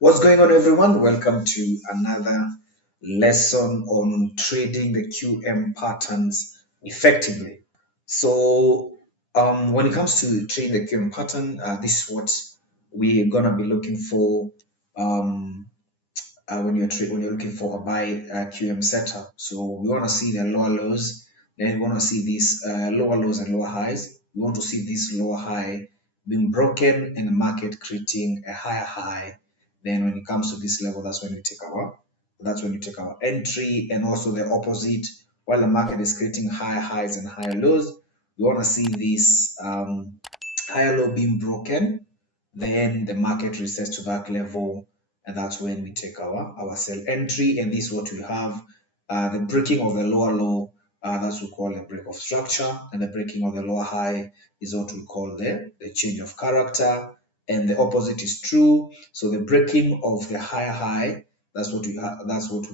What's going on, everyone? Welcome to another lesson on trading the QM patterns effectively. So, when it comes to trading the QM pattern, this is what we're gonna be looking for um, when you're looking for a buy QM setup. So we want to see the lower lows, then we want to see these lower lows and lower highs. We want to see this lower high being broken and the market creating a higher high. Then when it comes to this level, that's when you take our entry, and also the opposite. While the market is creating higher highs and higher lows, we want to see this higher low being broken. Then the market resets to that level, and that's when we take our sell entry. And this is what we have, the breaking of the lower low, that's what we call a break of structure, and the breaking of the lower high is what we call the change of character, and the opposite is true. So the breaking of the higher high, that's what we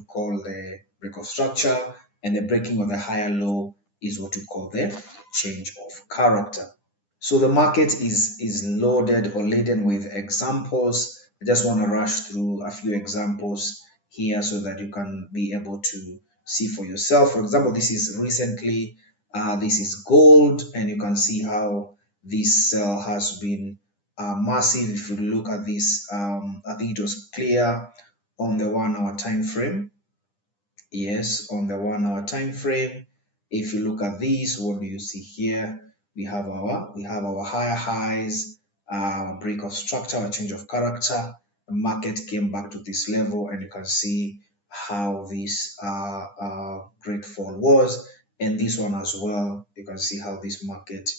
call the break of structure, and the breaking of the higher low is what we call the change of character. So the market is loaded or laden with examples. I just want to rush through a few examples here so that you can be able to see for yourself. For example, this is gold, and you can see how this sell has been massive. If you look at this, I think it was clear on the 1 hour time frame. Yes, on the 1 hour time frame. If you look at this, what do you see here? We have our higher highs, break of structure, a change of character. The market came back to this level, and you can see how this great fall was, and this one as well. You can see how this market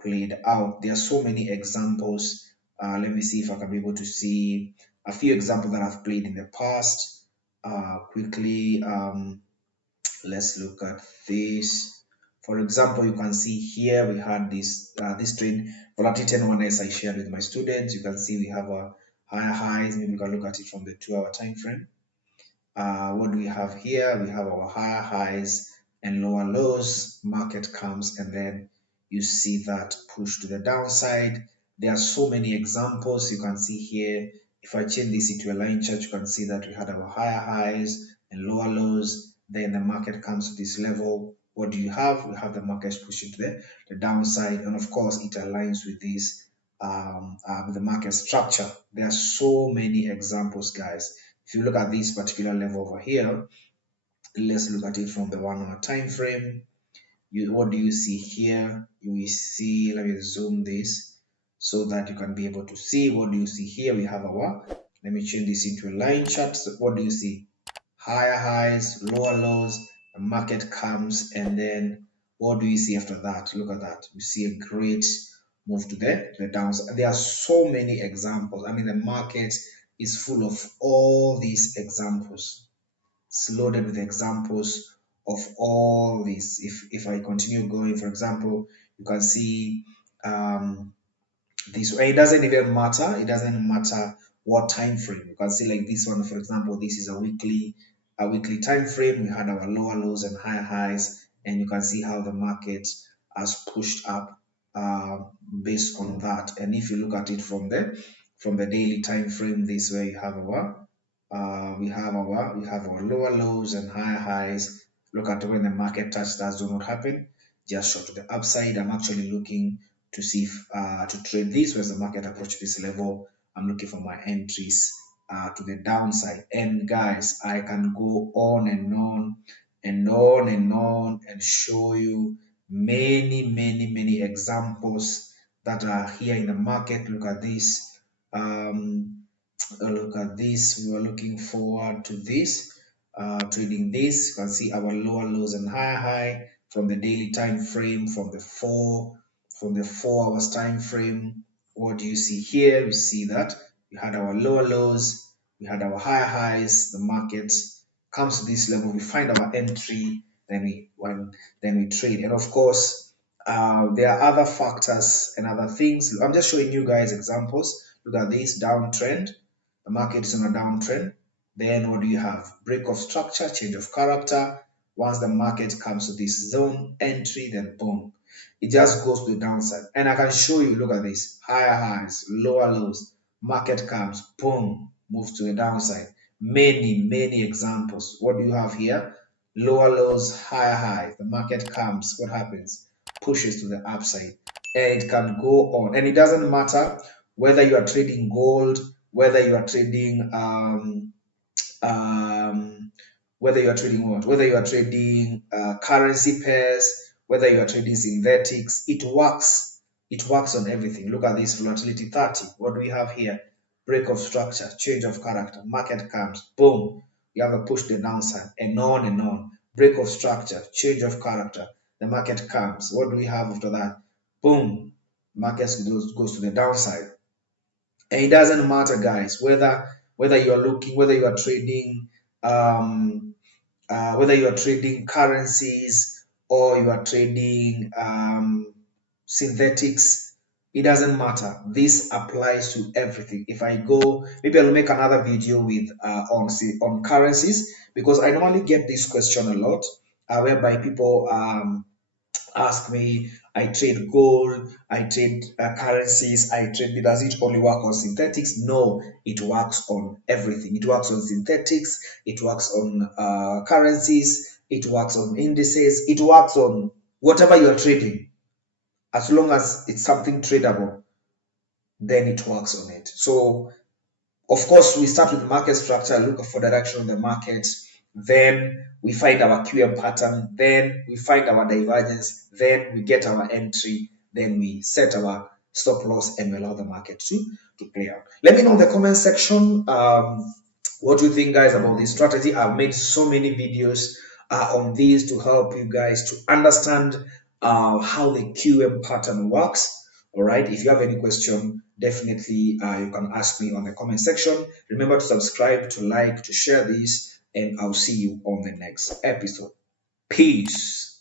played out. There are so many examples. Let me see if I can be able to see a few examples that I've played in the past quickly. Let's look at this. For example, you can see here we had this trade volatility 10-1s I shared with my students. You can see we have a higher highs. Maybe you can look at it from the 2 hour time frame. What do we have here? We have our higher highs and lower lows. Market comes, and then you see that push to the downside. There are so many examples you can see here. If I change this into a line chart, you can see that we had our higher highs and lower lows. Then the market comes to this level. What do you have? We have the market pushing to the downside, and of course, it aligns with this with the market structure. There are so many examples, guys. If you look at this particular level over here, let's look at it from the 1 hour time frame. What do you see here? You will see, let me zoom this so that you can be able to see. What do you see here? We have let me change this into a line chart. So what do you see? Higher highs, lower lows, the market comes, and then what do you see after that? Look at that. You see a great move to the downside. There are so many examples. I mean, the market is full of all these examples. It's loaded with examples of all these. If I continue going, for example, you can see this way. It doesn't even matter. It doesn't matter what time frame. You can see like this one, for example, this is a weekly time frame. We had our lower lows and higher highs, and you can see how the market has pushed up based on that. And if you look at it from the daily time frame, this way you have our lower lows and higher highs. Look at when the market touched that zone. What happened? Just short to the upside. I'm actually looking to see if to trade this as the market approach this level. I'm looking for my entries to the downside. And guys, I can go on and on and on and on and show you many examples that are here in the market. Look at this. Look at this. We were looking forward to this, trading this. You can see our lower lows and higher high from the daily time frame, from the 4 hours time frame. What do you see here? You see that we had our lower lows, we had our higher highs. The market comes to this level, we find our entry, then we trade. And of course, there are other factors and other things. I'm just showing you guys examples. Look at this downtrend. The market is on a downtrend. Then what do you have? Break of structure, change of character. Once the market comes to this zone, entry, then boom. It just goes to the downside. And I can show you, look at this. Higher highs, lower lows. Market comes, boom. move to the downside. Many examples. What do you have here? Lower lows, higher highs. The market comes. What happens? Pushes to the upside. And it can go on. And it doesn't matter whether you are trading gold, whether you are trading um, whether you are trading what, whether you are trading currency pairs, whether you are trading synthetics, it works. It works on everything. Look at this volatility 30. What do we have here? Break of structure, change of character, market comes, boom. You have a push to the downside, and on and on. Break of structure, change of character, the market comes. What do we have after that? Boom. Market goes to the downside. And it doesn't matter, guys, whether you are looking, whether you are trading whether you are trading currencies or you are trading synthetics, it doesn't matter. This applies to everything. If I go, maybe I'll make another video with on currencies, because I normally get this question a lot, whereby people ask me, I trade gold, I trade currencies, I trade, does it only work on synthetics? No, it works on everything. It works on synthetics, it works on currencies, it works on indices, it works on whatever you're trading. As long as it's something tradable, then it works on it. So of course, we start with market structure, look for direction of the market, then we find our QM pattern, then we find our divergence, then we get our entry, then we set our stop loss and we allow the market to play out. Let me know in the comment section what you think, guys, about this strategy. I've made so many videos on this to help you guys to understand how the QM pattern works. All right, if you have any question, definitely you can ask me on the comment section. Remember to subscribe, to like, to share this, and I'll see you on the next episode. Peace.